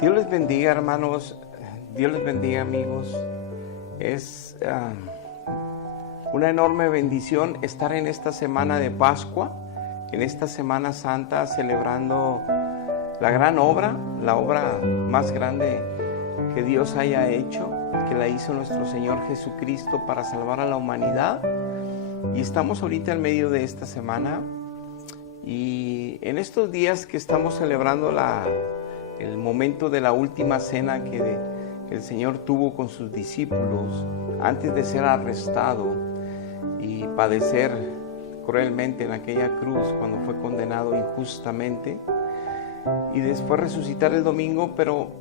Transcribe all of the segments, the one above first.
Dios les bendiga, hermanos. Dios les bendiga, amigos. Es una enorme bendición estar en esta semana de Pascua, en esta Semana Santa, celebrando la gran obra, la obra más grande que Dios haya hecho, que la hizo nuestro Señor Jesucristo para salvar a la humanidad. Y estamos ahorita en medio de esta semana, y en estos días que estamos celebrando el momento de la última cena que el Señor tuvo con sus discípulos antes de ser arrestado y padecer cruelmente en aquella cruz cuando fue condenado injustamente, y después resucitar el domingo. Pero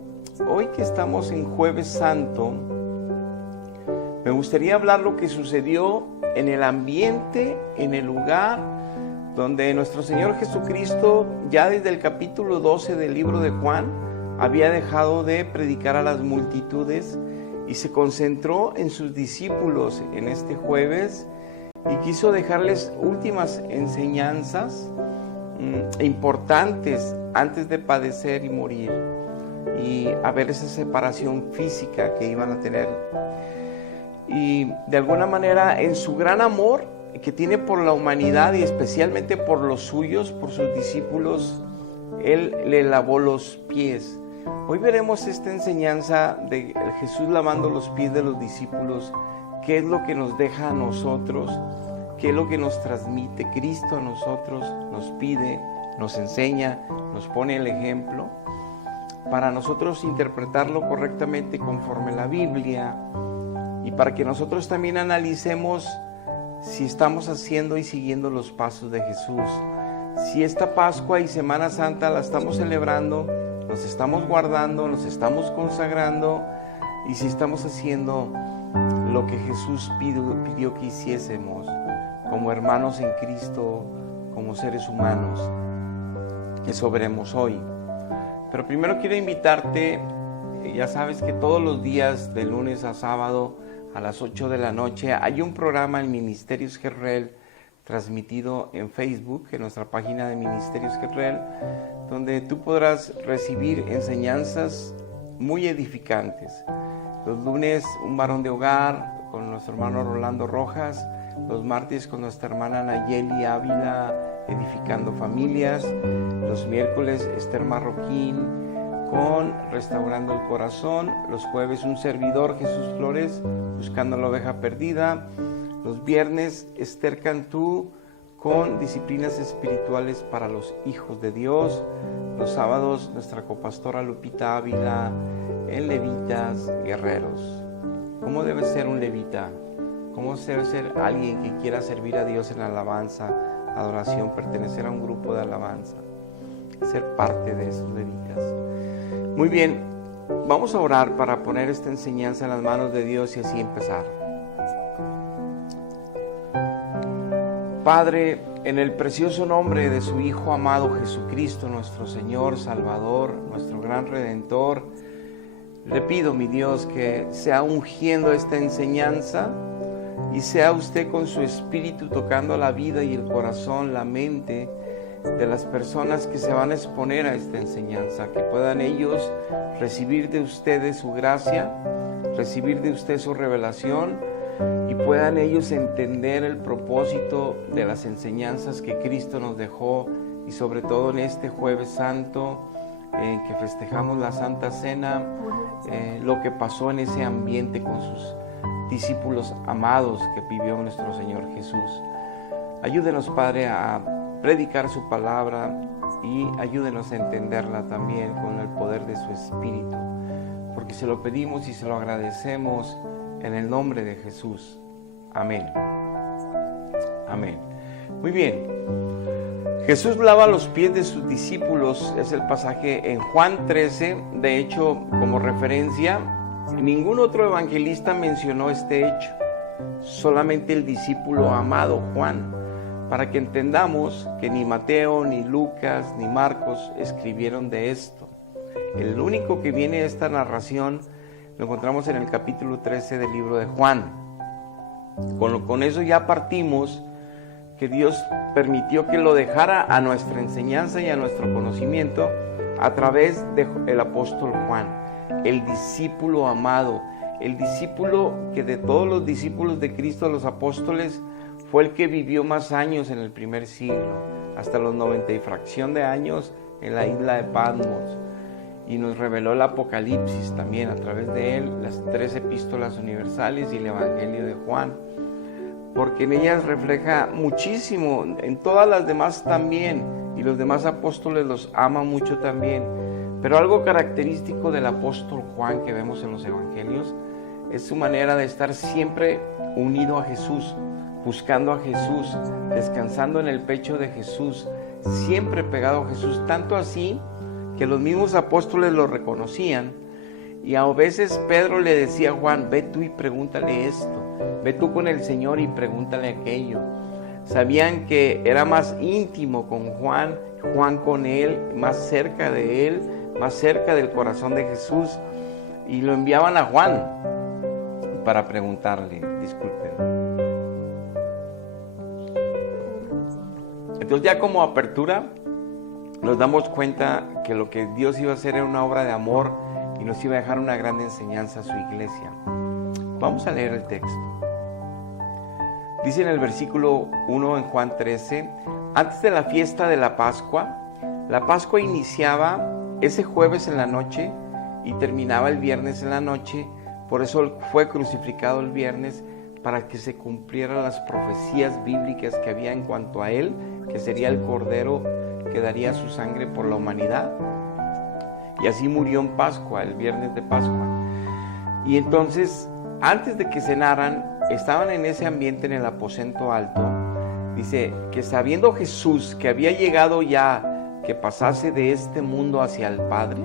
hoy que estamos en Jueves Santo, me gustaría hablar lo que sucedió en el ambiente, en el lugar donde nuestro Señor Jesucristo, ya desde el capítulo 12 del libro de Juan, había dejado de predicar a las multitudes y se concentró en sus discípulos en este jueves, y quiso dejarles últimas enseñanzas importantes antes de padecer y morir, y a ver esa separación física que iban a tener. Y de alguna manera, en su gran amor que tiene por la humanidad y especialmente por los suyos, por sus discípulos, Él le lavó los pies. Hoy veremos esta enseñanza de Jesús lavando los pies de los discípulos. ¿Qué es lo que nos deja a nosotros? ¿Qué es lo que nos transmite Cristo a nosotros? Nos pide, nos enseña, nos pone el ejemplo para nosotros interpretarlo correctamente conforme la Biblia, y para que nosotros también analicemos si estamos haciendo y siguiendo los pasos de Jesús. Si esta Pascua y Semana Santa la estamos celebrando, nos estamos guardando, nos estamos consagrando, y si estamos haciendo lo que Jesús pidió que hiciésemos como hermanos en Cristo, como seres humanos. Eso veremos hoy. Pero primero quiero invitarte, ya sabes que todos los días de lunes a sábado a las 8 de la noche hay un programa en Ministerios Jerrel transmitido en Facebook, en nuestra página de Ministerios Jerrel, donde tú podrás recibir enseñanzas muy edificantes. Los lunes, un varón de hogar con nuestro hermano Rolando Rojas. Los martes, con nuestra hermana Nayeli Ávila, edificando familias. Los miércoles, Esther Marroquín con Restaurando el Corazón. Los jueves, un servidor, Jesús Flores, buscando la oveja perdida. Los viernes, Esther Cantú con disciplinas espirituales para los hijos de Dios. Los sábados, nuestra copastora Lupita Ávila en Levitas Guerreros. ¿Cómo debe ser un levita? ¿Cómo debe ser alguien que quiera servir a Dios en alabanza, adoración, pertenecer a un grupo de alabanza, ser parte de esos levitas? Muy bien, vamos a orar para poner esta enseñanza en las manos de Dios y así empezar. Padre, en el precioso nombre de su Hijo amado Jesucristo, nuestro Señor, Salvador, nuestro gran Redentor, le pido, mi Dios, que sea ungiendo esta enseñanza y sea usted con su espíritu tocando la vida y el corazón, la mente de las personas que se van a exponer a esta enseñanza, que puedan ellos recibir de ustedes su gracia, recibir de usted su revelación, y puedan ellos entender el propósito de las enseñanzas que Cristo nos dejó, y sobre todo en este Jueves Santo, en que festejamos la Santa Cena, lo que pasó en ese ambiente con sus discípulos amados que vivió nuestro Señor Jesús. Ayúdenos, Padre, a predicar su palabra, y ayúdenos a entenderla también con el poder de su Espíritu, porque se lo pedimos y se lo agradecemos en el nombre de Jesús. Amén. Amén. Muy bien. Jesús lava los pies de sus discípulos, es el pasaje en Juan 13. De hecho, como referencia, ningún otro evangelista mencionó este hecho, solamente el discípulo amado Juan, para que entendamos que ni Mateo, ni Lucas, ni Marcos escribieron de esto. El único que viene de esta narración lo encontramos en el capítulo 13 del libro de Juan. Con eso ya partimos, que Dios permitió que lo dejara a nuestra enseñanza y a nuestro conocimiento, a través del apóstol Juan, el discípulo amado, el discípulo que de todos los discípulos de Cristo, los apóstoles, fue el que vivió más años en el primer siglo, hasta los 90 y fracción de años en la isla de Patmos. Y nos reveló el Apocalipsis también a través de él, las 3 epístolas universales y el Evangelio de Juan, porque en ellas refleja muchísimo, en todas las demás también, y los demás apóstoles los ama mucho también. Pero algo característico del apóstol Juan que vemos en los Evangelios es su manera de estar siempre unido a Jesús, buscando a Jesús, descansando en el pecho de Jesús, siempre pegado a Jesús, tanto así que los mismos apóstoles lo reconocían, y a veces Pedro le decía a Juan, ve tú y pregúntale esto, ve tú con el Señor y pregúntale aquello. Sabían que era más íntimo con Juan, Juan con él, más cerca de él, más cerca del corazón de Jesús, y lo enviaban a Juan para preguntarle, disculpen. Entonces ya como apertura nos damos cuenta que lo que Dios iba a hacer era una obra de amor y nos iba a dejar una gran enseñanza a su iglesia. Vamos a leer el texto. Dice en el versículo 1 en Juan 13, antes de la fiesta de la Pascua iniciaba ese jueves en la noche y terminaba el viernes en la noche, por eso fue crucificado el viernes, para que se cumplieran las profecías bíblicas que había en cuanto a él, que sería el Cordero que daría su sangre por la humanidad. Y así murió en Pascua, el viernes de Pascua. Y entonces, antes de que cenaran, estaban en ese ambiente en el aposento alto. Dice que sabiendo Jesús que había llegado ya que pasase de este mundo hacia el Padre,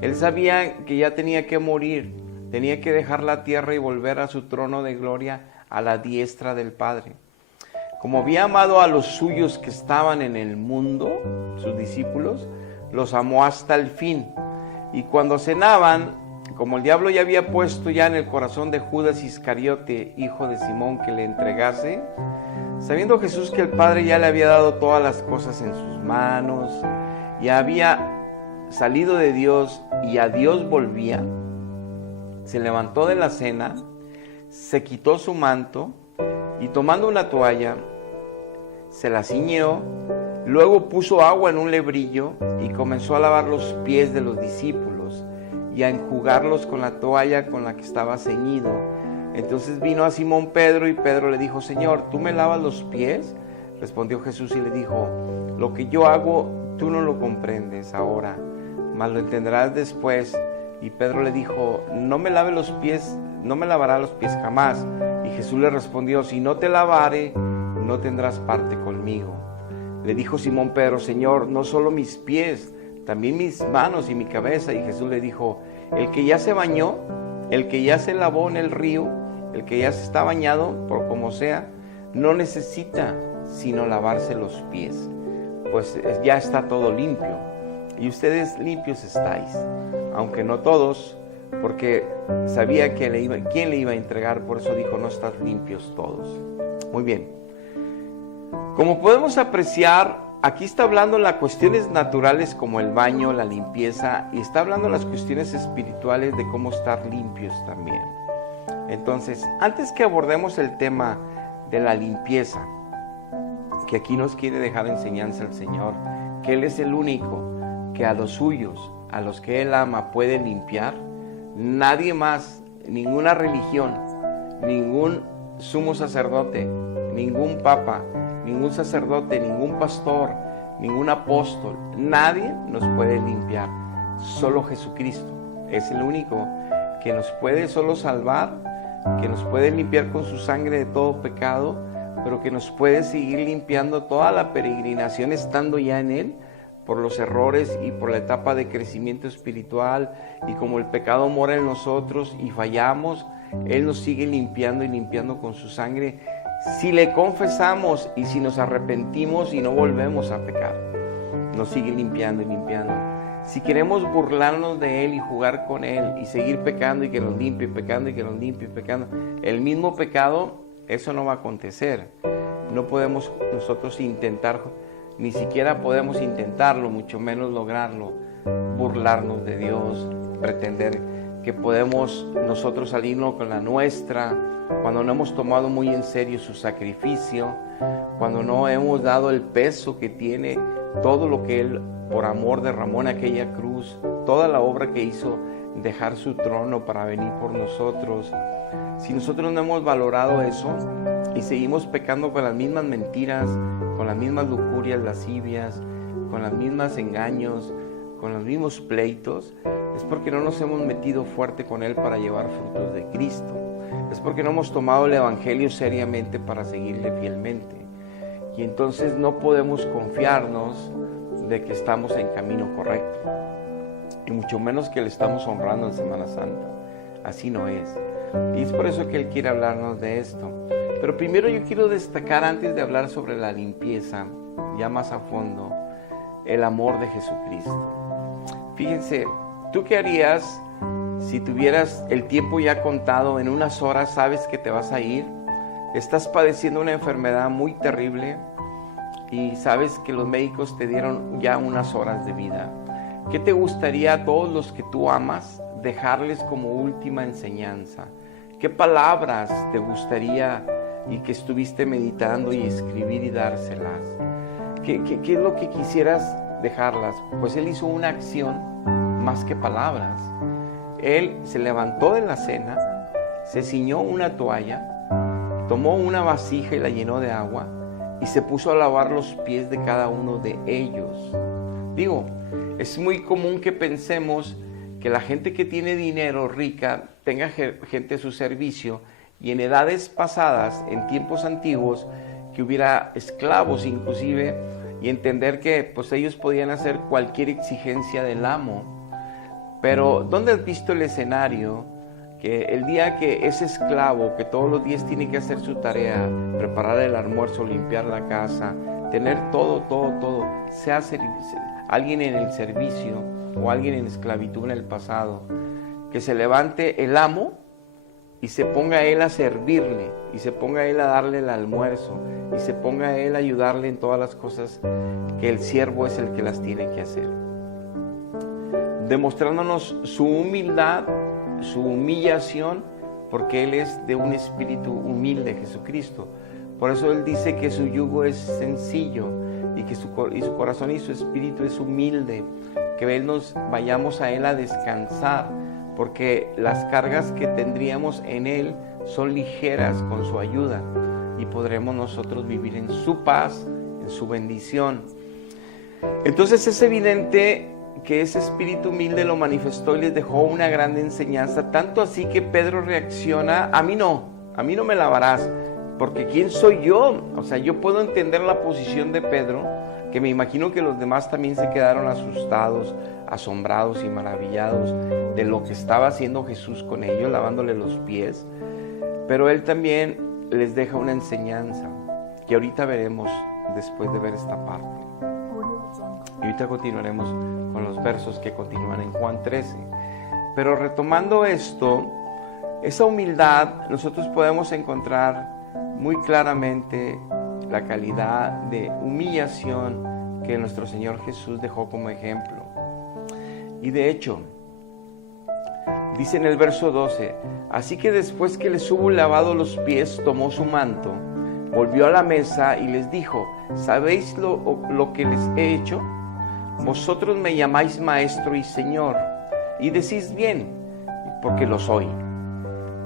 él sabía que ya tenía que morir, tenía que dejar la tierra y volver a su trono de gloria a la diestra del Padre. Como había amado a los suyos que estaban en el mundo, sus discípulos, los amó hasta el fin. Y cuando cenaban, como el diablo ya había puesto ya en el corazón de Judas Iscariote, hijo de Simón, que le entregase, sabiendo Jesús que el Padre ya le había dado todas las cosas en sus manos, y había salido de Dios y a Dios volvía, se levantó de la cena, se quitó su manto y tomando una toalla, se la ciñó, luego puso agua en un lebrillo y comenzó a lavar los pies de los discípulos y a enjugarlos con la toalla con la que estaba ceñido. Entonces vino a Simón Pedro y Pedro le dijo, Señor, ¿tú me lavas los pies? Respondió Jesús y le dijo, lo que yo hago tú no lo comprendes ahora, mas lo entenderás después. Y Pedro le dijo, no me lave los pies, no me lavará los pies jamás. Y Jesús le respondió, si no te lavare, no tendrás parte conmigo. Le dijo Simón Pedro, Señor, no solo mis pies, también mis manos y mi cabeza. Y Jesús le dijo, el que ya se bañó, el que ya se lavó en el río, el que ya se está bañado, por como sea, no necesita sino lavarse los pies, pues ya está todo limpio. Y ustedes limpios estáis, aunque no todos, porque sabía que quién le iba a entregar, por eso dijo, no están limpios todos. Muy bien. Como podemos apreciar, aquí está hablando las cuestiones naturales como el baño, la limpieza, y está hablando las cuestiones espirituales de cómo estar limpios también. Entonces, antes que abordemos el tema de la limpieza, que aquí nos quiere dejar enseñanza el Señor, que Él es el único que a los suyos, a los que Él ama, puede limpiar, nadie más, ninguna religión, ningún sumo sacerdote, ningún papa, ningún sacerdote, ningún pastor, ningún apóstol, nadie nos puede limpiar. Solo Jesucristo es el único que nos puede solo salvar, que nos puede limpiar con su sangre de todo pecado, pero que nos puede seguir limpiando toda la peregrinación estando ya en Él, por los errores y por la etapa de crecimiento espiritual, y como el pecado mora en nosotros y fallamos, Él nos sigue limpiando y limpiando con su sangre, si le confesamos y si nos arrepentimos y no volvemos a pecar. Nos sigue limpiando y limpiando. Si queremos burlarnos de Él y jugar con Él y seguir pecando y que nos limpie, pecando y que nos limpie, pecando, el mismo pecado, eso no va a acontecer. No podemos nosotros intentar ni siquiera podemos intentarlo, mucho menos lograrlo, burlarnos de Dios, pretender que podemos nosotros salirnos con la nuestra, cuando no hemos tomado muy en serio su sacrificio, cuando no hemos dado el peso que tiene todo lo que Él por amor derramó en aquella cruz, toda la obra que hizo, dejar su trono para venir por nosotros. Si nosotros no hemos valorado eso y seguimos pecando con las mismas mentiras, con las mismas lujurias, lascivias, con los mismos engaños, con los mismos pleitos, es porque no nos hemos metido fuerte con Él para llevar frutos de Cristo. Es porque no hemos tomado el Evangelio seriamente para seguirle fielmente. Y entonces no podemos confiarnos de que estamos en camino correcto. Y mucho menos que le estamos honrando en Semana Santa. Así no es. Y es por eso que Él quiere hablarnos de esto. Pero primero yo quiero destacar, antes de hablar sobre la limpieza, ya más a fondo, el amor de Jesucristo. Fíjense, ¿tú qué harías si tuvieras el tiempo ya contado? En unas horas sabes que te vas a ir, estás padeciendo una enfermedad muy terrible y sabes que los médicos te dieron ya unas horas de vida. ¿Qué te gustaría a todos los que tú amas dejarles como última enseñanza? ¿Qué palabras te gustaría y que estuviste meditando y escribir y dárselas? ¿Qué es lo que quisieras dejarlas? Pues Él hizo una acción más que palabras. Él se levantó de la cena, se ciñó una toalla, tomó una vasija y la llenó de agua y se puso a lavar los pies de cada uno de ellos. Digo, es muy común que pensemos que la gente que tiene dinero, rica, tenga gente a su servicio, y en edades pasadas, en tiempos antiguos, que hubiera esclavos inclusive, y entender que pues ellos podían hacer cualquier exigencia del amo. Pero ¿dónde has visto el escenario que el día que ese esclavo, que todos los días tiene que hacer su tarea, preparar el almuerzo, limpiar la casa, tener todo, sea alguien en el servicio o alguien en esclavitud en el pasado, que se levante el amo y se ponga él a servirle, y se ponga él a darle el almuerzo, y se ponga él a ayudarle en todas las cosas que el siervo es el que las tiene que hacer? Demostrándonos su humildad, su humillación, porque Él es de un espíritu humilde, Jesucristo. Por eso Él dice que su yugo es sencillo y que su corazón y su espíritu es humilde, que Él nos vayamos a Él a descansar, porque las cargas que tendríamos en Él son ligeras con su ayuda y podremos nosotros vivir en su paz, en su bendición. Entonces es evidente que ese espíritu humilde lo manifestó y les dejó una gran enseñanza, tanto así que Pedro reacciona: a mí no me lavarás, porque ¿quién soy yo? O sea, yo puedo entender la posición de Pedro, que me imagino que los demás también se quedaron asustados, asombrados y maravillados de lo que estaba haciendo Jesús con ellos, lavándole los pies, pero Él también les deja una enseñanza, que ahorita veremos después de ver esta parte. Y ahorita continuaremos con los versos que continúan en Juan 13. Pero retomando esto, esa humildad, nosotros podemos encontrar muy claramente la calidad de humillación que nuestro Señor Jesús dejó como ejemplo. Y de hecho, dice en el verso 12: así que después que les hubo lavado los pies, tomó su manto, volvió a la mesa y les dijo: ¿sabéis lo que les he hecho? Vosotros me llamáis maestro y señor, y decís bien, porque lo soy.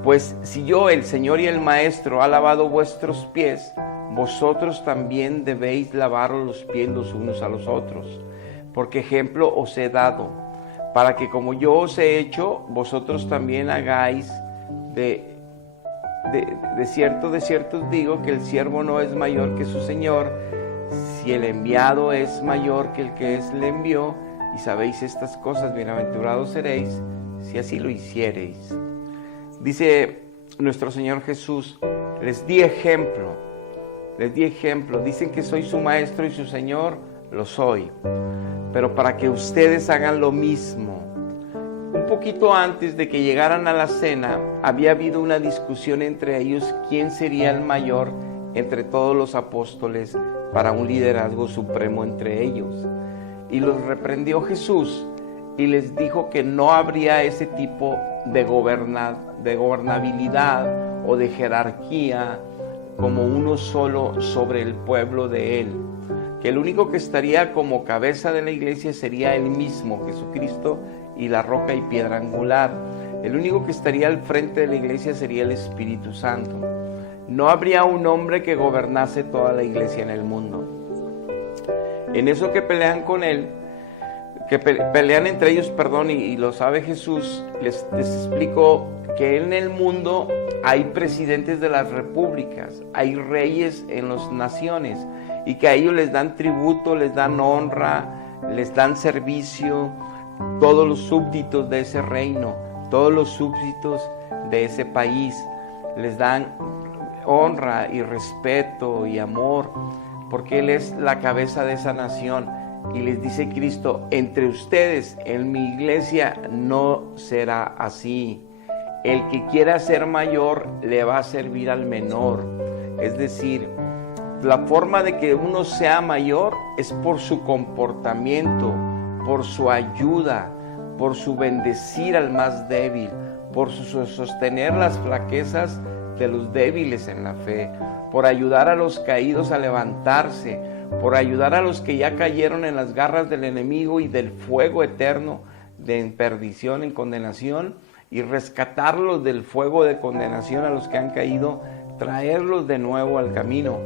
Pues si yo, el Señor y el Maestro, ha lavado vuestros pies, vosotros también debéis lavaros los pies los unos a los otros, porque ejemplo os he dado, para que como yo os he hecho, vosotros también hagáis. De cierto os digo que el siervo no es mayor que su Señor, si el enviado es mayor que el que le envió, y sabéis estas cosas, bienaventurados seréis si así lo hiciereis. Dice nuestro Señor Jesús: les di ejemplo, dicen que soy su maestro y su Señor, lo soy, pero para que ustedes hagan lo mismo. Un poquito antes de que llegaran a la cena, había habido una discusión entre ellos quién sería el mayor entre todos los apóstoles para un liderazgo supremo entre ellos. Y los reprendió Jesús y les dijo que no habría ese tipo de gobernabilidad o de jerarquía como uno solo sobre el pueblo de Él, que el único que estaría como cabeza de la iglesia sería Él mismo, Jesucristo, y la roca y piedra angular. El único que estaría al frente de la iglesia sería el Espíritu Santo. No habría un hombre que gobernase toda la iglesia en el mundo. En eso que pelean con Él, que pelean entre ellos, y lo sabe Jesús, les explico que en el mundo hay presidentes de las repúblicas, hay reyes en las naciones, y que a ellos les dan tributo, les dan honra, les dan servicio, todos los súbditos de ese reino, todos los súbditos de ese país, les dan honra y respeto y amor, porque Él es la cabeza de esa nación. Y les dice Cristo: entre ustedes, en mi iglesia, no será así. El que quiera ser mayor le va a servir al menor. Es decir, la forma de que uno sea mayor es por su comportamiento, por su ayuda, por su bendecir al más débil, por su sostener las flaquezas de los débiles en la fe, por ayudar a los caídos a levantarse, por ayudar a los que ya cayeron en las garras del enemigo y del fuego eterno de perdición, en condenación, y rescatarlos del fuego de condenación a los que han caído, traerlos de nuevo al camino.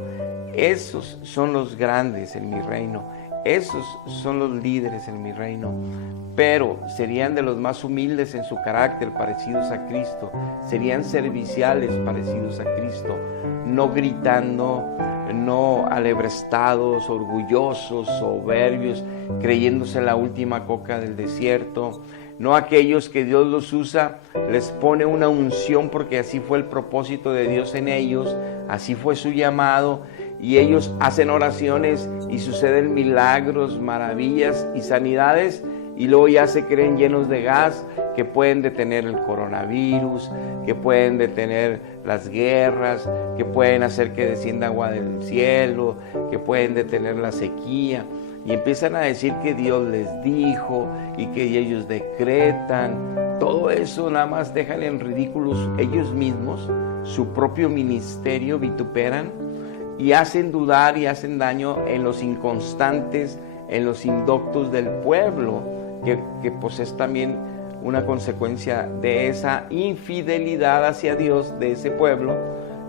Esos son los grandes en mi reino, esos son los líderes en mi reino, pero serían de los más humildes en su carácter, parecidos a Cristo, serían serviciales, parecidos a Cristo, no gritando, no alebrestados, orgullosos, soberbios, creyéndose la última coca del desierto, no aquellos que Dios los usa, les pone una unción porque así fue el propósito de Dios en ellos, así fue su llamado, y ellos hacen oraciones y suceden milagros, maravillas y sanidades, y luego ya se creen llenos de gas, que pueden detener el coronavirus, que pueden detener las guerras, que pueden hacer que descienda agua del cielo, que pueden detener la sequía, y empiezan a decir que Dios les dijo y que ellos decretan. Todo eso nada más dejan en ridículos ellos mismos, su propio ministerio vituperan y hacen dudar y hacen daño en los inconstantes, en los indoctos del pueblo, que pues es también una consecuencia de esa infidelidad hacia Dios de ese pueblo,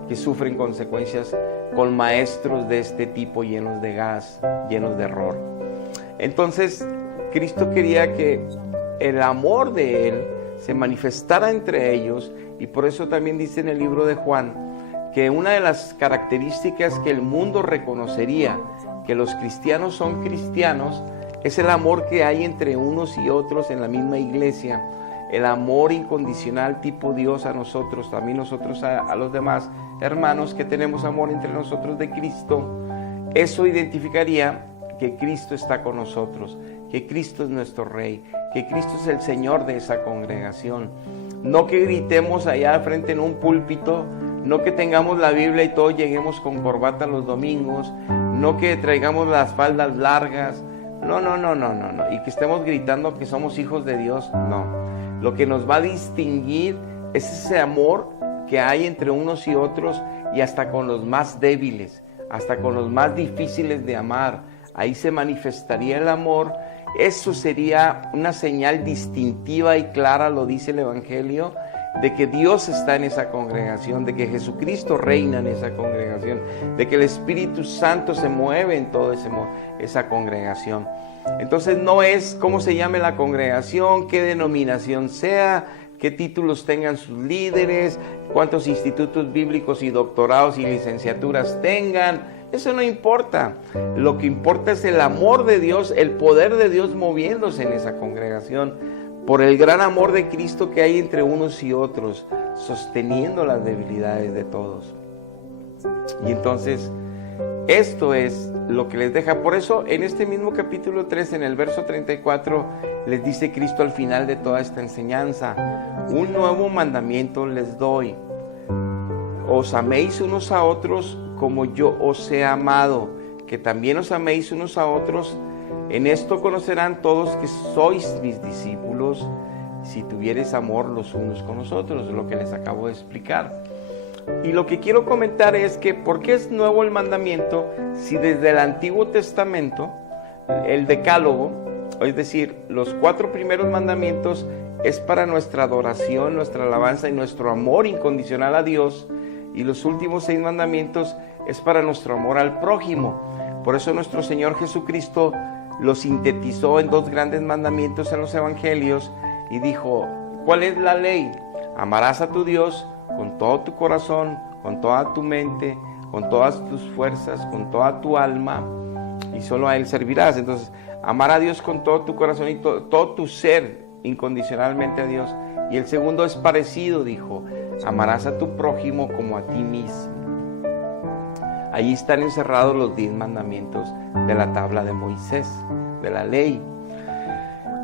que sufren consecuencias con maestros de este tipo llenos de gas, llenos de error. Entonces, Cristo quería que el amor de Él se manifestara entre ellos, y por eso también dice en el libro de Juan que una de las características que el mundo reconocería que los cristianos son cristianos es el amor que hay entre unos y otros en la misma iglesia, el amor incondicional tipo Dios a nosotros, también nosotros a los demás hermanos, que tenemos amor entre nosotros de Cristo. Eso identificaría que Cristo está con nosotros, que Cristo es nuestro Rey, que Cristo es el Señor de esa congregación. No que gritemos allá frente en un púlpito, no que tengamos la Biblia y todos lleguemos con corbata los domingos, no que traigamos las faldas largas, no, y que estemos gritando que somos hijos de Dios, no. Lo que nos va a distinguir es ese amor que hay entre unos y otros, y hasta con los más débiles, hasta con los más difíciles de amar. Ahí se manifestaría el amor. Eso sería una señal distintiva y clara, lo dice el Evangelio, de que Dios está en esa congregación, de que Jesucristo reina en esa congregación, de que el Espíritu Santo se mueve en toda esa congregación. Entonces no es cómo se llame la congregación, qué denominación sea, qué títulos tengan sus líderes, cuántos institutos bíblicos y doctorados y licenciaturas tengan. Eso no importa. Lo que importa es el amor de Dios, el poder de Dios moviéndose en esa congregación, por el gran amor de Cristo que hay entre unos y otros, sosteniendo las debilidades de todos. Y entonces, esto es lo que les deja. Por eso, en este mismo capítulo 3, en el verso 34, les dice Cristo al final de toda esta enseñanza: un nuevo mandamiento les doy, os améis unos a otros como yo os he amado, que que también os améis unos a otros. En esto conocerán todos que sois mis discípulos, si tuviereis amor los unos con los otros, lo que les acabo de explicar. Y lo que quiero comentar es que, ¿por qué es nuevo el mandamiento si desde el Antiguo Testamento, el Decálogo, es decir, los 4 primeros mandamientos es para nuestra adoración, nuestra alabanza y nuestro amor incondicional a Dios, y los últimos 6 mandamientos es para nuestro amor al prójimo? Por eso nuestro Señor Jesucristo lo sintetizó en 2 grandes mandamientos en los evangelios y dijo: ¿cuál es la ley? Amarás a tu Dios con todo tu corazón, con toda tu mente, con todas tus fuerzas, con toda tu alma, y solo a Él servirás. Entonces, amar a Dios con todo tu corazón y todo tu ser, incondicionalmente a Dios. Y el segundo es parecido, dijo: amarás a tu prójimo como a ti mismo. Allí están encerrados los 10 mandamientos de la tabla de Moisés, de la ley.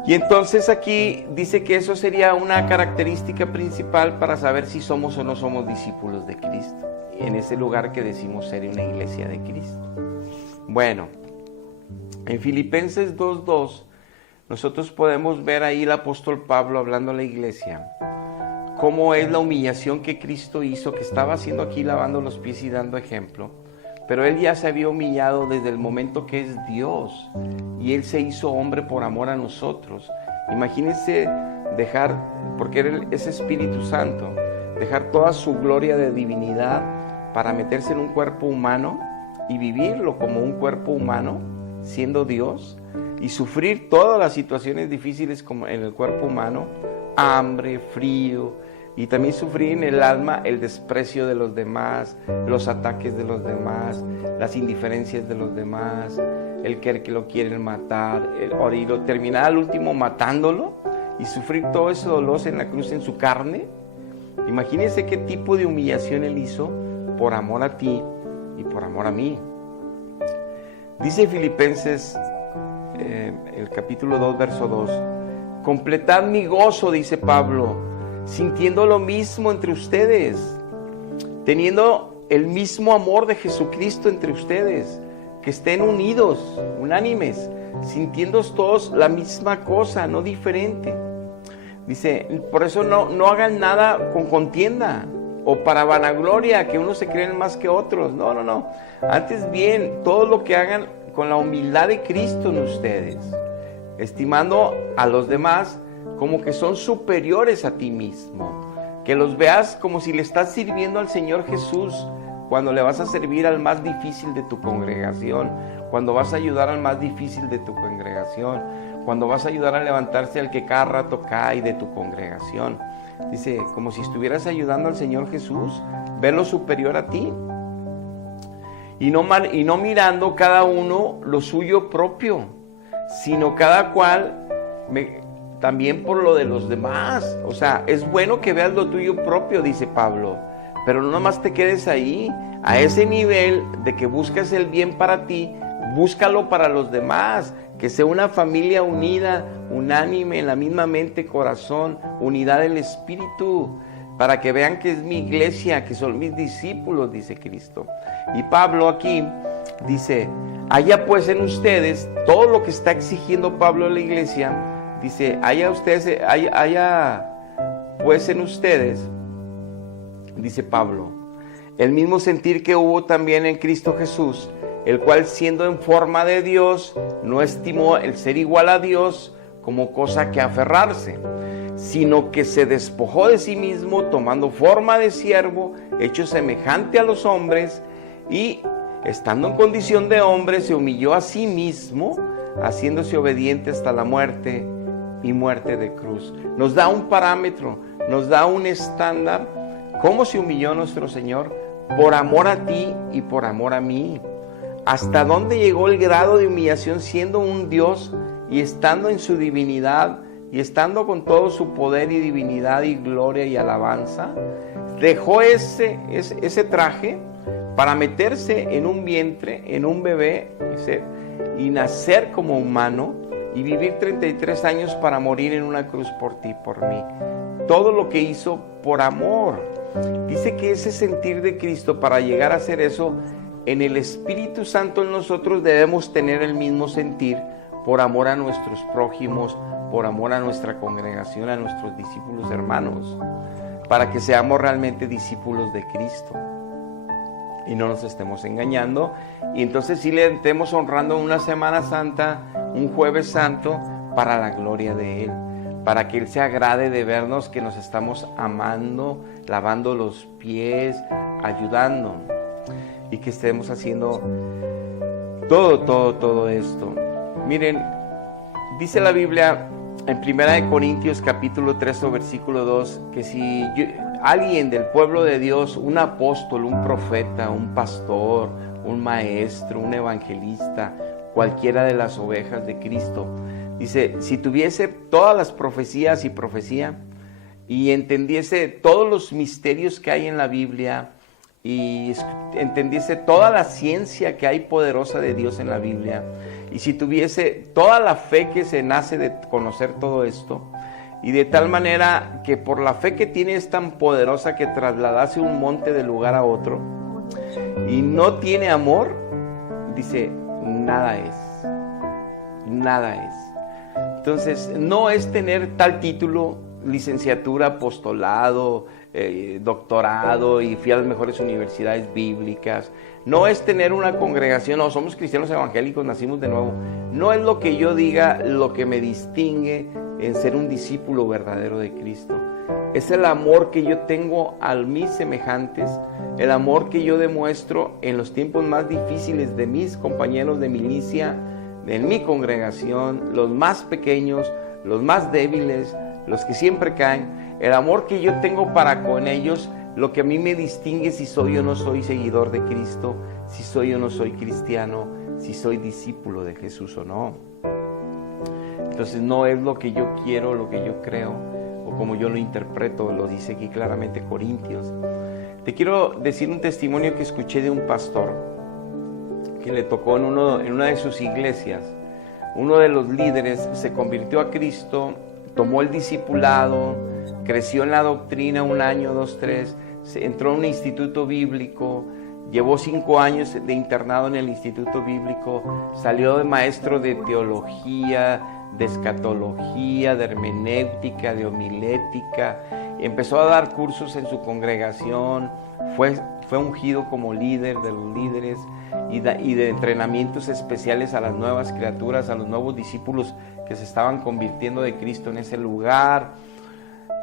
Y entonces aquí dice que eso sería una característica principal para saber si somos o no somos discípulos de Cristo, en ese lugar que decimos ser una iglesia de Cristo. Bueno, en Filipenses 2:2 nosotros podemos ver ahí el apóstol Pablo hablando a la iglesia cómo es la humillación que Cristo hizo, que estaba haciendo aquí lavando los pies y dando ejemplo. Pero Él ya se había humillado desde el momento que es Dios, y Él se hizo hombre por amor a nosotros. Imagínense dejar, porque Él es Espíritu Santo, dejar toda su gloria de divinidad para meterse en un cuerpo humano y vivirlo como un cuerpo humano, siendo Dios, y sufrir todas las situaciones difíciles como en el cuerpo humano, hambre, frío, y también sufrir en el alma el desprecio de los demás, los ataques de los demás, las indiferencias de los demás, el que lo quieren matar, y terminar al último matándolo y sufrir todo ese dolor en la cruz en su carne. Imagínense qué tipo de humillación Él hizo por amor a ti y por amor a mí. Dice Filipenses, el capítulo 2, verso 2, completad mi gozo, dice Pablo, sintiendo lo mismo entre ustedes, teniendo el mismo amor de Jesucristo entre ustedes, que estén unidos, unánimes, sintiendo todos la misma cosa, no diferente. Dice, por eso no hagan nada con contienda o para vanagloria, que unos se creen más que otros. No. Antes bien, todo lo que hagan con la humildad de Cristo en ustedes, estimando a los demás como que son superiores a ti mismo, que los veas como si le estás sirviendo al Señor Jesús, cuando le vas a servir al más difícil de tu congregación, cuando vas a ayudar al más difícil de tu congregación, cuando vas a ayudar a levantarse al que cada rato cae de tu congregación. Dice, como si estuvieras ayudando al Señor Jesús, verlo superior a ti, y no mirando cada uno lo suyo propio, sino cada cual también por lo de los demás. O sea, es bueno que veas lo tuyo propio, dice Pablo, pero no nomás te quedes ahí, a ese nivel de que buscas el bien para ti, búscalo para los demás, que sea una familia unida, unánime, en la misma mente, corazón, unidad del Espíritu, para que vean que es mi iglesia, que son mis discípulos, dice Cristo. Y Pablo aquí dice, haya pues en ustedes todo lo que está exigiendo Pablo a la iglesia. Dice, haya pues en ustedes, dice Pablo, el mismo sentir que hubo también en Cristo Jesús, el cual siendo en forma de Dios, no estimó el ser igual a Dios como cosa que aferrarse, sino que se despojó de sí mismo, tomando forma de siervo, hecho semejante a los hombres, y estando en condición de hombre, se humilló a sí mismo, haciéndose obediente hasta la muerte y muerte de cruz. Nos da un parámetro, nos da un estándar, cómo se humilló nuestro Señor por amor a ti y por amor a mí. Hasta dónde llegó el grado de humillación siendo un Dios y estando en su divinidad y estando con todo su poder y divinidad y gloria y alabanza. Dejó ese traje para meterse en un vientre, en un bebé y nacer como humano y vivir 33 años para morir en una cruz por ti, por mí. Todo lo que hizo por amor. Dice que ese sentir de Cristo, para llegar a hacer eso, en el Espíritu Santo en nosotros debemos tener el mismo sentir por amor a nuestros prójimos, por amor a nuestra congregación, a nuestros discípulos hermanos, para que seamos realmente discípulos de Cristo y no nos estemos engañando. Y entonces sí le estemos honrando una Semana Santa, un Jueves Santo, para la gloria de Él, para que Él se agrade de vernos que nos estamos amando, lavando los pies, ayudando, y que estemos haciendo todo esto. Miren, dice la Biblia en 1 Corintios capítulo 3 versículo 2, que si alguien del pueblo de Dios, un apóstol, un profeta, un pastor, un maestro, un evangelista, cualquiera de las ovejas de Cristo, dice, si tuviese todas las profecías y profecía, y entendiese todos los misterios que hay en la Biblia, y entendiese toda la ciencia que hay poderosa de Dios en la Biblia, y si tuviese toda la fe que se nace de conocer todo esto, y de tal manera que por la fe que tiene es tan poderosa que trasladase un monte de lugar a otro, y no tiene amor, dice, nada es. Entonces, no es tener tal título, licenciatura, apostolado, doctorado, y fui a las mejores universidades bíblicas. No es tener una congregación, no, somos cristianos evangélicos, nacimos de nuevo. No es lo que yo diga lo que me distingue en ser un discípulo verdadero de Cristo. Es el amor que yo tengo a mis semejantes, el amor que yo demuestro en los tiempos más difíciles de mis compañeros de milicia, de mi congregación, los más pequeños, los más débiles, los que siempre caen. El amor que yo tengo para con ellos, lo que a mí me distingue si soy o no soy seguidor de Cristo, si soy o no soy cristiano, si soy discípulo de Jesús o no. Entonces no es lo que yo quiero, lo que yo creo, o como yo lo interpreto, lo dice aquí claramente Corintios. Te quiero decir un testimonio que escuché de un pastor que le tocó en una de sus iglesias. Uno de los líderes se convirtió a Cristo, tomó el discipulado, creció en la doctrina 1 año, 2, 3, entró a un instituto bíblico, llevó 5 años de internado en el instituto bíblico, salió de maestro de teología, de escatología, de hermenéutica, de homilética, empezó a dar cursos en su congregación, fue ungido como líder de los líderes y de entrenamientos especiales a las nuevas criaturas, a los nuevos discípulos que se estaban convirtiendo de Cristo en ese lugar.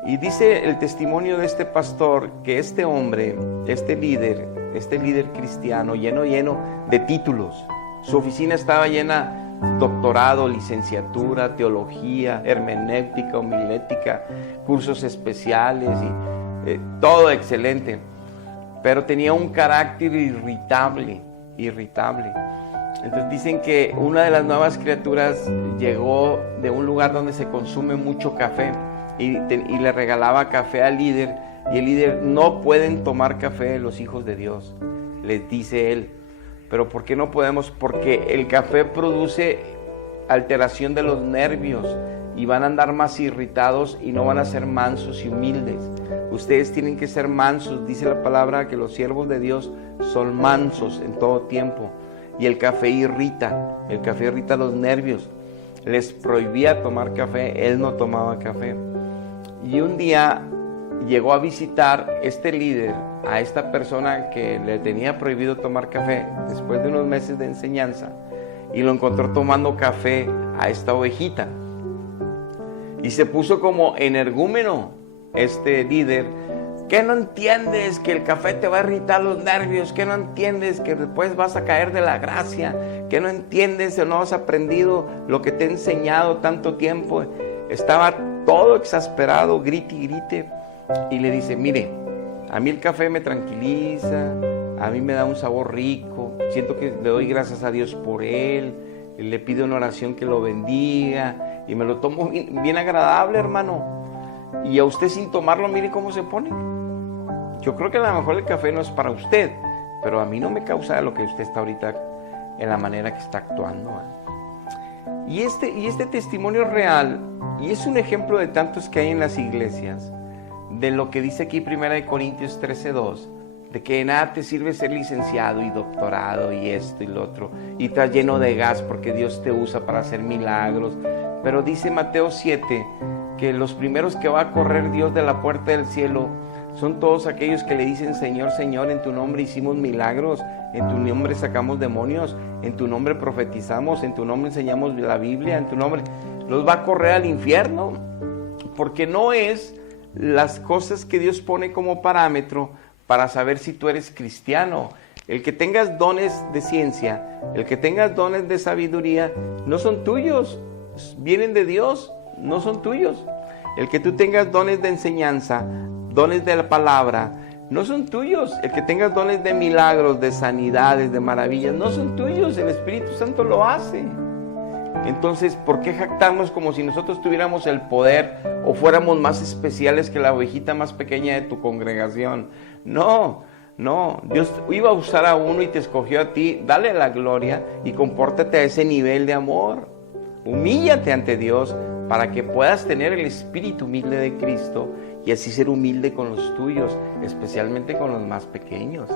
Y dice el testimonio de este pastor que este hombre, este líder cristiano lleno de títulos, su oficina estaba llena doctorado, licenciatura, teología, hermenéutica, homilética, cursos especiales y todo excelente, pero tenía un carácter irritable. Entonces dicen que una de las nuevas criaturas llegó de un lugar donde se consume mucho café y le regalaba café al líder, y el líder: no pueden tomar café los hijos de Dios, les dice él. ¿Pero por qué no podemos? Porque el café produce alteración de los nervios y van a andar más irritados y no van a ser mansos y humildes. Ustedes tienen que ser mansos, dice la palabra que los siervos de Dios son mansos en todo tiempo. Y el café irrita los nervios. Les prohibía tomar café, él no tomaba café. Y un día llegó a visitar este líder a esta persona que le tenía prohibido tomar café después de unos meses de enseñanza, y lo encontró tomando café a esta ovejita, y se puso como energúmeno este líder. ¿Qué no entiendes? Que el café te va a irritar los nervios. ¿Qué no entiendes? Que después vas a caer de la gracia. ¿Qué no entiendes o no has aprendido lo que te he enseñado tanto tiempo? Estaba todo exasperado, grite y grite, y le dice: mire, a mí el café me tranquiliza, a mí me da un sabor rico, siento que le doy gracias a Dios por él, le pido una oración que lo bendiga, y me lo tomo bien agradable, hermano. Y a usted sin tomarlo, mire cómo se pone. Yo creo que a lo mejor el café no es para usted, pero a mí no me causa lo que usted está ahorita en la manera que está actuando. Y este testimonio es real, y es un ejemplo de tantos que hay en las iglesias, de lo que dice aquí 1 Corintios 13:2, de que de nada te sirve ser licenciado y doctorado y esto y lo otro, y estás lleno de gas porque Dios te usa para hacer milagros. Pero dice Mateo 7 que los primeros que va a correr Dios de la puerta del cielo son todos aquellos que le dicen: Señor, Señor, en tu nombre hicimos milagros, en tu nombre sacamos demonios, en tu nombre profetizamos, en tu nombre enseñamos la Biblia, en tu nombre. Los va a correr al infierno, porque no es las cosas que Dios pone como parámetro para saber si tú eres cristiano. El que tengas dones de ciencia, el que tengas dones de sabiduría, no son tuyos, vienen de Dios, no son tuyos. El que tú tengas dones de enseñanza, dones de la palabra, no son tuyos. El que tengas dones de milagros, de sanidades, de maravillas, no son tuyos. El Espíritu Santo lo hace. Entonces, ¿por qué jactarnos como si nosotros tuviéramos el poder o fuéramos más especiales que la ovejita más pequeña de tu congregación? No, Dios iba a usar a uno y te escogió a ti. Dale la gloria y compórtate a ese nivel de amor. Humíllate ante Dios para que puedas tener el espíritu humilde de Cristo y así ser humilde con los tuyos, especialmente con los más pequeños,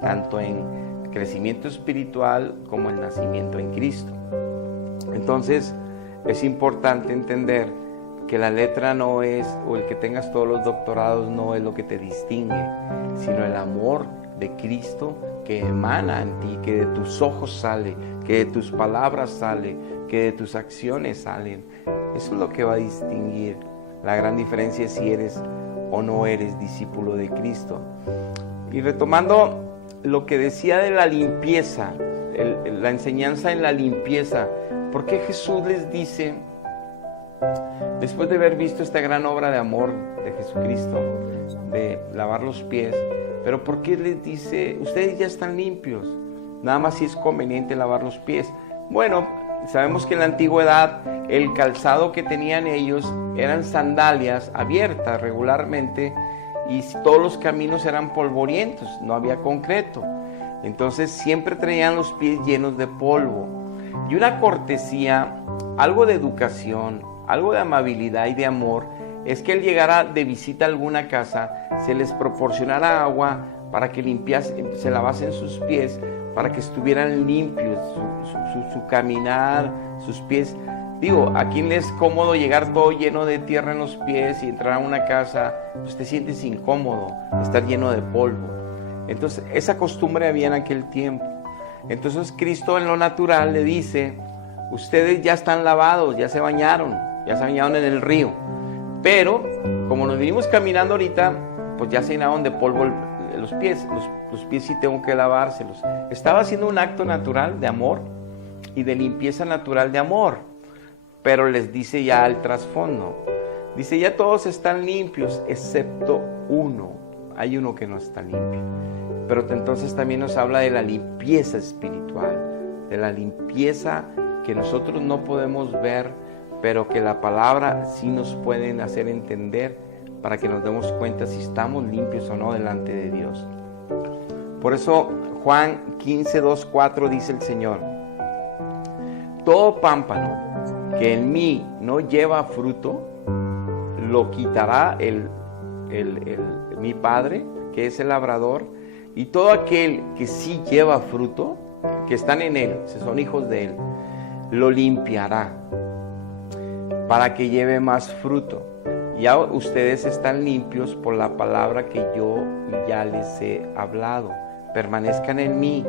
tanto en crecimiento espiritual como en nacimiento en Cristo. Entonces, es importante entender que la letra no es, o el que tengas todos los doctorados no es lo que te distingue, sino el amor de Cristo que emana en ti, que de tus ojos sale, que de tus palabras sale, que de tus acciones salen. Eso es lo que va a distinguir. La gran diferencia es si eres o no eres discípulo de Cristo. Y retomando lo que decía de la limpieza, la enseñanza en la limpieza, ¿por qué Jesús les dice, después de haber visto esta gran obra de amor de Jesucristo, de lavar los pies, pero por qué les dice, ustedes ya están limpios, nada más si es conveniente lavar los pies? Bueno, sabemos que en la antigüedad el calzado que tenían ellos eran sandalias abiertas regularmente y todos los caminos eran polvorientos, no había concreto. Entonces siempre traían los pies llenos de polvo. Y una cortesía, algo de educación, algo de amabilidad y de amor, es que él llegara de visita a alguna casa, se les proporcionara agua para que se lavasen sus pies, para que estuvieran limpios, su caminar, sus pies. Digo, ¿a quién le es cómodo llegar todo lleno de tierra en los pies y entrar a una casa? Pues te sientes incómodo, estar lleno de polvo. Entonces, esa costumbre había en aquel tiempo. Entonces, Cristo en lo natural le dice, ustedes ya están lavados, ya se bañaron en el río. Pero, como nos vinimos caminando ahorita, pues ya se llenaron de polvo los pies. Los pies sí tengo que lavárselos. Estaba haciendo un acto natural de amor y de limpieza natural de amor. Pero les dice ya el trasfondo. Dice, ya todos están limpios, excepto uno. Hay uno que no está limpio. Pero entonces también nos habla de la limpieza espiritual, de la limpieza que nosotros no podemos ver, pero que la palabra sí nos puede hacer entender para que nos demos cuenta si estamos limpios o no delante de Dios. Por eso Juan 15, 2, 4 dice el Señor, todo pámpano que en mí no lleva fruto, lo quitará mi Padre, que es el labrador, y todo aquel que sí lleva fruto, que están en él, son hijos de él, lo limpiará para que lleve más fruto. Ya ustedes están limpios por la palabra que yo ya les he hablado. Permanezcan en mí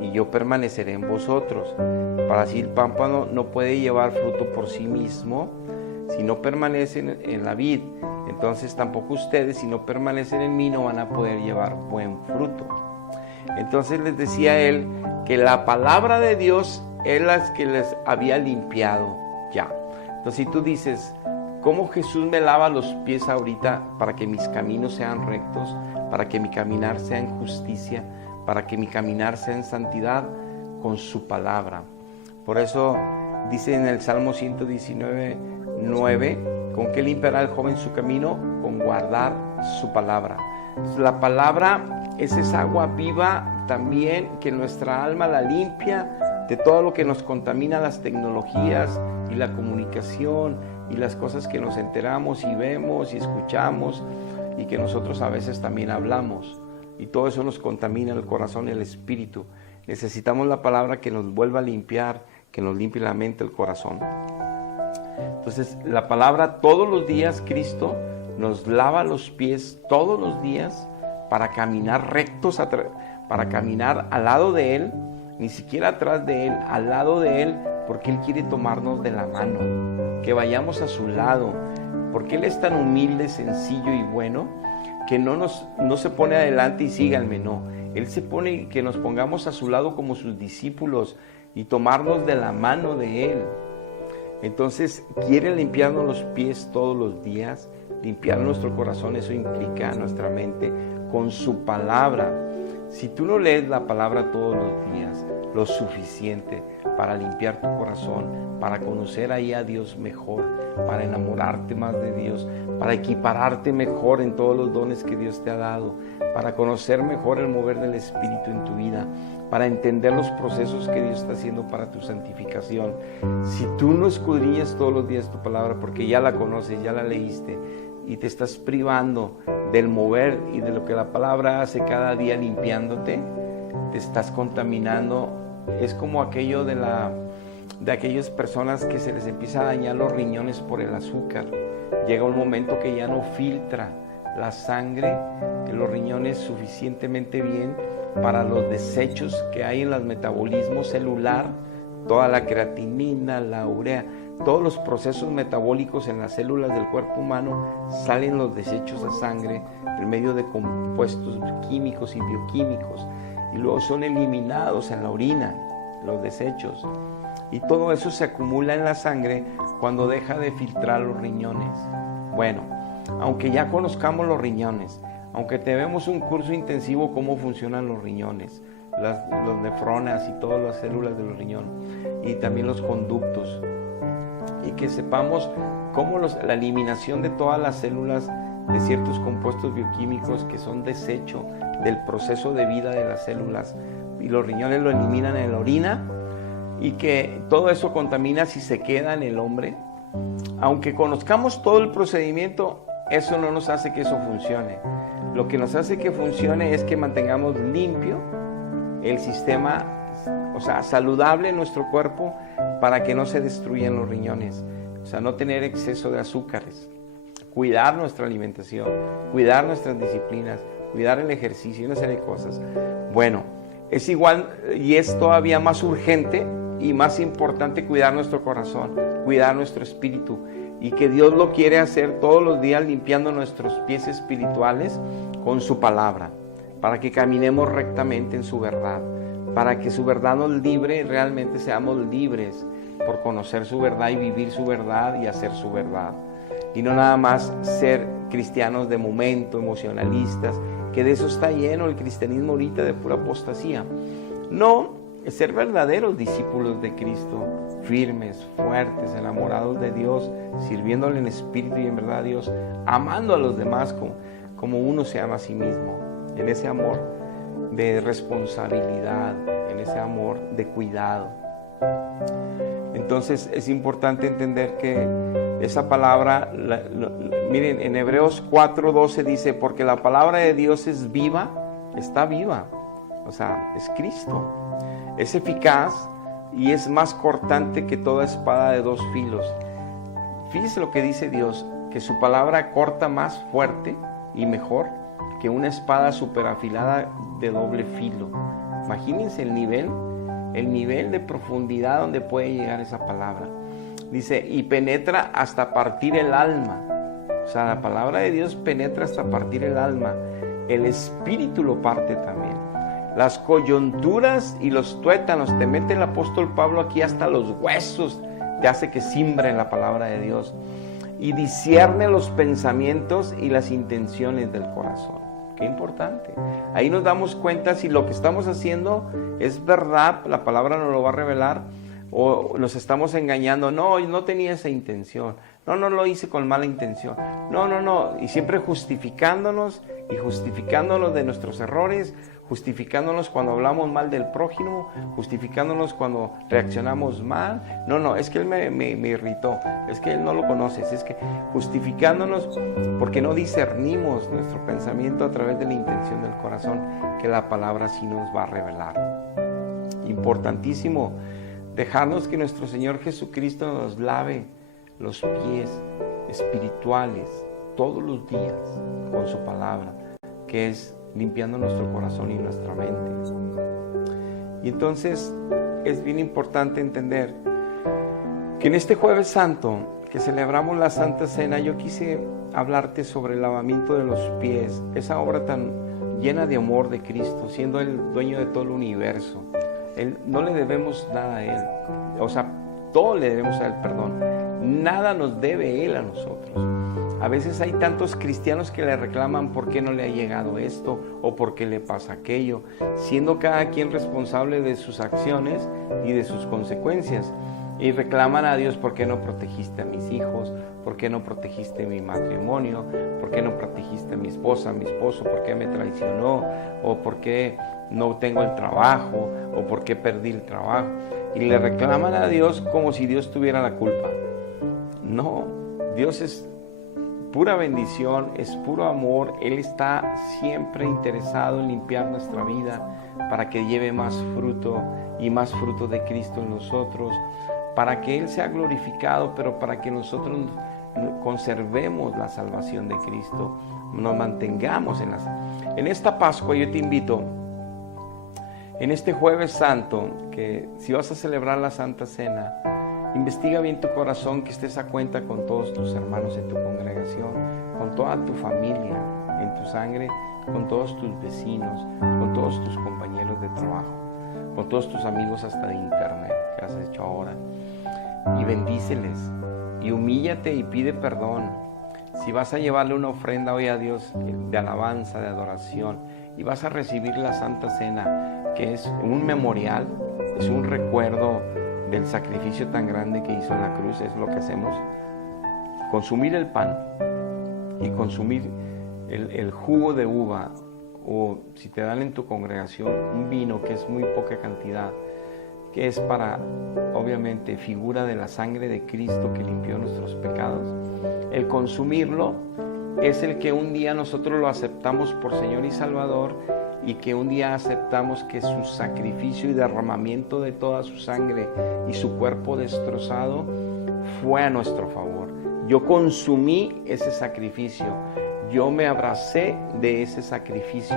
y yo permaneceré en vosotros. Para así el pámpano no puede llevar fruto por sí mismo si no permanecen en la vid. Entonces tampoco ustedes, si no permanecen en mí, no van a poder llevar buen fruto. Entonces les decía él que la palabra de Dios es la que les había limpiado ya. Entonces si tú dices, ¿cómo Jesús me lava los pies ahorita para que mis caminos sean rectos, para que mi caminar sea en justicia, para que mi caminar sea en santidad? Con su palabra. Por eso dice en el Salmo 119, 9, ¿con qué limpiará el joven su camino? Con guardar su palabra. Entonces, la palabra es esa agua viva también que nuestra alma la limpia de todo lo que nos contamina, las tecnologías y la comunicación y las cosas que nos enteramos y vemos y escuchamos y que nosotros a veces también hablamos. y todo eso nos contamina el corazón y el espíritu. Necesitamos la palabra que nos vuelva a limpiar, que nos limpie la mente, el corazón. Entonces, la palabra todos los días, Cristo nos lava los pies todos los días para caminar rectos, para caminar al lado de Él, ni siquiera atrás de Él, al lado de Él, porque Él quiere tomarnos de la mano, que vayamos a su lado, porque Él es tan humilde, sencillo y bueno, que no se pone adelante y síganme, no. Él se pone que nos pongamos a su lado como sus discípulos y tomarnos de la mano de Él. Entonces, quiere limpiarnos los pies todos los días, limpiar nuestro corazón, eso implica nuestra mente, con su palabra. Si tú no lees la palabra todos los días, lo suficiente para limpiar tu corazón, para conocer ahí a Dios mejor, para enamorarte más de Dios, para equipararte mejor en todos los dones que Dios te ha dado, para conocer mejor el mover del Espíritu en tu vida, para entender los procesos que Dios está haciendo para tu santificación. Si tú no escudriñas todos los días tu palabra, porque ya la conoces, ya la leíste, y te estás privando del mover y de lo que la palabra hace cada día limpiándote, te estás contaminando. Es como aquello de aquellas personas que se les empieza a dañar los riñones por el azúcar. Llega un momento que ya no filtra la sangre de los riñones suficientemente bien para los desechos que hay en el metabolismo celular, toda la creatinina, la urea, todos los procesos metabólicos en las células del cuerpo humano, salen los desechos a sangre en medio de compuestos químicos y bioquímicos, y luego son eliminados en la orina, los desechos, y todo eso se acumula en la sangre cuando deja de filtrar los riñones. Bueno, aunque ya conozcamos los riñones, aunque tenemos un curso intensivo cómo funcionan los riñones, los nefronas y todas las células de los riñones, y también los conductos, y que sepamos cómo la eliminación de todas las células de ciertos compuestos bioquímicos que son desecho del proceso de vida de las células, y los riñones lo eliminan en la orina, y que todo eso contamina si se queda en el hombre. Aunque conozcamos todo el procedimiento, eso no nos hace que eso funcione. Lo que nos hace que funcione es que mantengamos limpio el sistema, o sea, saludable en nuestro cuerpo, para que no se destruyan los riñones. O sea, no tener exceso de azúcares, cuidar nuestra alimentación, cuidar nuestras disciplinas, cuidar el ejercicio y una serie de cosas. Bueno, es igual y es todavía más urgente y más importante cuidar nuestro corazón, cuidar nuestro espíritu, y que Dios lo quiere hacer todos los días, limpiando nuestros pies espirituales con su palabra, para que caminemos rectamente en su verdad, para que su verdad nos libre y realmente seamos libres por conocer su verdad y vivir su verdad y hacer su verdad. Y no nada más ser cristianos de momento, emocionalistas, que de eso está lleno el cristianismo ahorita, de pura apostasía. No, ser verdaderos discípulos de Cristo, firmes, fuertes, enamorados de Dios, sirviéndole en espíritu y en verdad a Dios, amando a los demás como uno se ama a sí mismo, en ese amor de responsabilidad, en ese amor de cuidado. Entonces es importante entender que esa palabra, miren, en Hebreos 4:12 dice, porque la palabra de Dios es viva, está viva, o sea, es Cristo, es eficaz y es más cortante que toda espada de dos filos. Fíjese lo que dice Dios, que su palabra corta más fuerte y mejor que una espada superafilada de doble filo. Imagínense el nivel de profundidad donde puede llegar esa palabra. Dice, y penetra hasta partir el alma. O sea, la palabra de Dios penetra hasta partir el alma. El espíritu lo parte también. Las coyunturas y los tuétanos, te mete el apóstol Pablo aquí hasta los huesos, te hace que simbre la palabra de Dios. Y discierne los pensamientos y las intenciones del corazón. Qué importante. Ahí nos damos cuenta si lo que estamos haciendo es verdad, la palabra nos lo va a revelar, o nos estamos engañando. No, yo no tenía esa intención. No, no lo hice con mala intención. No. Y siempre justificándonos y justificándonos de nuestros errores, justificándonos cuando hablamos mal del prójimo, justificándonos cuando reaccionamos mal. No, es que él me irritó, es que él no lo conoces, es que justificándonos porque no discernimos nuestro pensamiento a través de la intención del corazón que la palabra sí nos va a revelar. Importantísimo dejarnos que nuestro Señor Jesucristo nos lave los pies espirituales todos los días con su palabra, que es limpiando nuestro corazón y nuestra mente. Y entonces es bien importante entender que en este Jueves Santo, que celebramos la Santa Cena, yo quise hablarte sobre el lavamiento de los pies, esa obra tan llena de amor de Cristo, siendo el dueño de todo el universo. No le debemos nada a Él, o sea, todo le debemos a Él, perdón. Nada nos debe Él a nosotros. A veces hay tantos cristianos que le reclaman por qué no le ha llegado esto o por qué le pasa aquello, siendo cada quien responsable de sus acciones y de sus consecuencias. Y reclaman a Dios: ¿por qué no protegiste a mis hijos? ¿Por qué no protegiste mi matrimonio? ¿Por qué no protegiste a mi esposa, a mi esposo? ¿Por qué me traicionó? ¿O por qué no tengo el trabajo? ¿O por qué perdí el trabajo? Y le reclaman a Dios como si Dios tuviera la culpa. No, Dios es pura bendición, es puro amor. Él está siempre interesado en limpiar nuestra vida para que lleve más fruto y más fruto de Cristo en nosotros, para que Él sea glorificado, pero para que nosotros conservemos la salvación de Cristo, nos mantengamos en esta Pascua. Yo te invito, en este Jueves Santo, que si vas a celebrar la Santa Cena, investiga bien tu corazón, que estés a cuenta con todos tus hermanos en tu congregación, con toda tu familia en tu sangre, con todos tus vecinos, con todos tus compañeros de trabajo, con todos tus amigos hasta de internet que has hecho ahora, y bendíceles y humíllate y pide perdón. Si vas a llevarle una ofrenda hoy a Dios de alabanza, de adoración, y vas a recibir la Santa Cena, que es un memorial, es un recuerdo del sacrificio tan grande que hizo en la cruz, es lo que hacemos: consumir el pan y consumir el jugo de uva, o si te dan en tu congregación un vino, que es muy poca cantidad, que es para, obviamente, figura de la sangre de Cristo que limpió nuestros pecados. El consumirlo es el que un día nosotros lo aceptamos por Señor y Salvador, y que un día aceptamos que su sacrificio y derramamiento de toda su sangre y su cuerpo destrozado fue a nuestro favor. Yo consumí ese sacrificio, yo me abracé de ese sacrificio,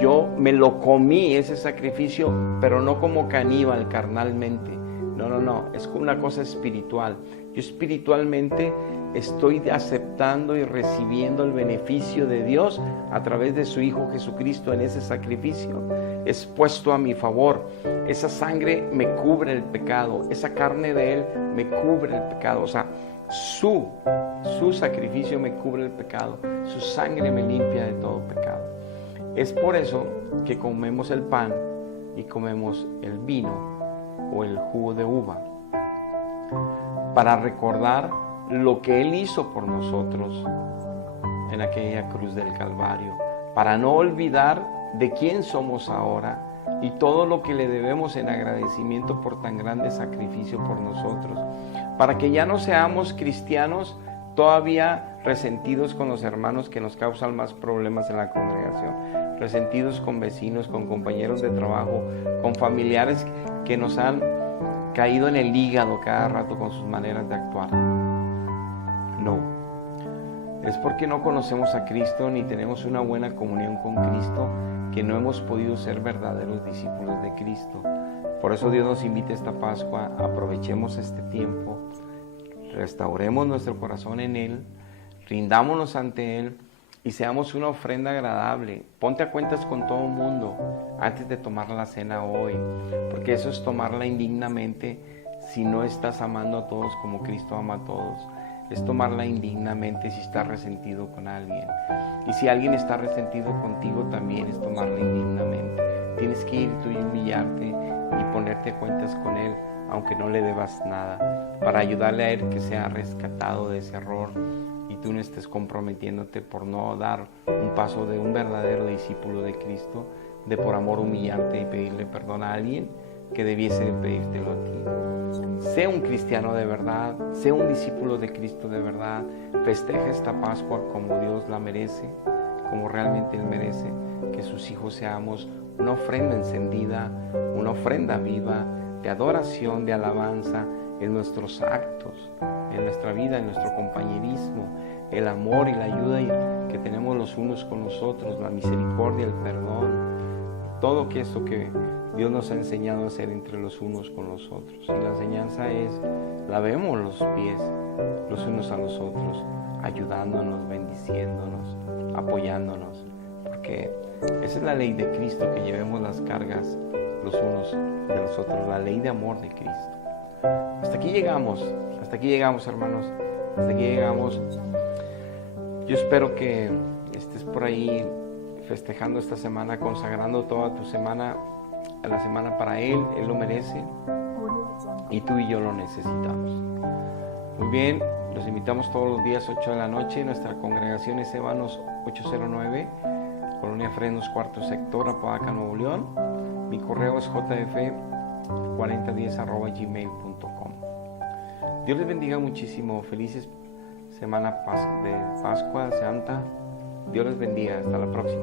yo me lo comí ese sacrificio, pero no como caníbal carnalmente. No, es una cosa espiritual. Yo espiritualmente estoy aceptando y recibiendo el beneficio de Dios a través de su Hijo Jesucristo en ese sacrificio. Es puesto a mi favor. Esa sangre me cubre el pecado. Esa carne de Él me cubre el pecado. O sea, su sacrificio me cubre el pecado. Su sangre me limpia de todo pecado. Es por eso que comemos el pan y comemos el vino o el jugo de uva, para recordar lo que Él hizo por nosotros en aquella cruz del Calvario, para no olvidar de quién somos ahora y todo lo que le debemos en agradecimiento por tan grande sacrificio por nosotros, para que ya no seamos cristianos todavía resentidos con los hermanos que nos causan más problemas en la congregación, resentidos con vecinos, con compañeros de trabajo, con familiares que nos han caído en el hígado cada rato con sus maneras de actuar. No, es porque no conocemos a Cristo ni tenemos una buena comunión con Cristo que no hemos podido ser verdaderos discípulos de Cristo. Por eso Dios nos invita a esta Pascua: aprovechemos este tiempo, restauremos nuestro corazón en Él, rindámonos ante Él y seamos una ofrenda agradable. Ponte a cuentas con todo el mundo antes de tomar la cena hoy, porque eso es tomarla indignamente si no estás amando a todos como Cristo ama a todos. Es tomarla indignamente si estás resentido con alguien. Y si alguien está resentido contigo, también es tomarla indignamente. Tienes que ir tú y humillarte y ponerte a cuentas con Él, aunque no le debas nada. para ayudarle a él que sea rescatado de ese error y tú no estés comprometiéndote por no dar un paso de un verdadero discípulo de Cristo, de por amor humillarte y pedirle perdón a alguien que debiese de pedírtelo a ti. Sé un cristiano de verdad, sé un discípulo de Cristo de verdad, festeja esta Pascua como Dios la merece, como realmente Él merece, que sus hijos seamos una ofrenda encendida, una ofrenda viva de adoración, de alabanza en nuestros actos, en nuestra vida, en nuestro compañerismo, el amor y la ayuda que tenemos los unos con los otros, la misericordia, el perdón, todo eso que Dios nos ha enseñado a hacer entre los unos con los otros. Y la enseñanza es, lavemos los pies los unos a los otros, ayudándonos, bendiciéndonos, apoyándonos, porque esa es la ley de Cristo, que llevemos las cargas los unos de los otros, la ley de amor de Cristo. Hasta aquí llegamos, hermanos, hasta aquí llegamos. Yo espero que estés por ahí festejando esta semana, consagrando toda tu semana a la semana para Él. Él lo merece y tú y yo lo necesitamos. Muy bien, los invitamos todos los días 8 de la noche. Nuestra congregación es Ébanos 809, Colonia Fresnos, cuarto sector, Apodaca, Nuevo León. Mi correo es jf4010@gmail.com. Dios les bendiga muchísimo. Felices semana de Pascua Santa. Dios les bendiga. Hasta la próxima.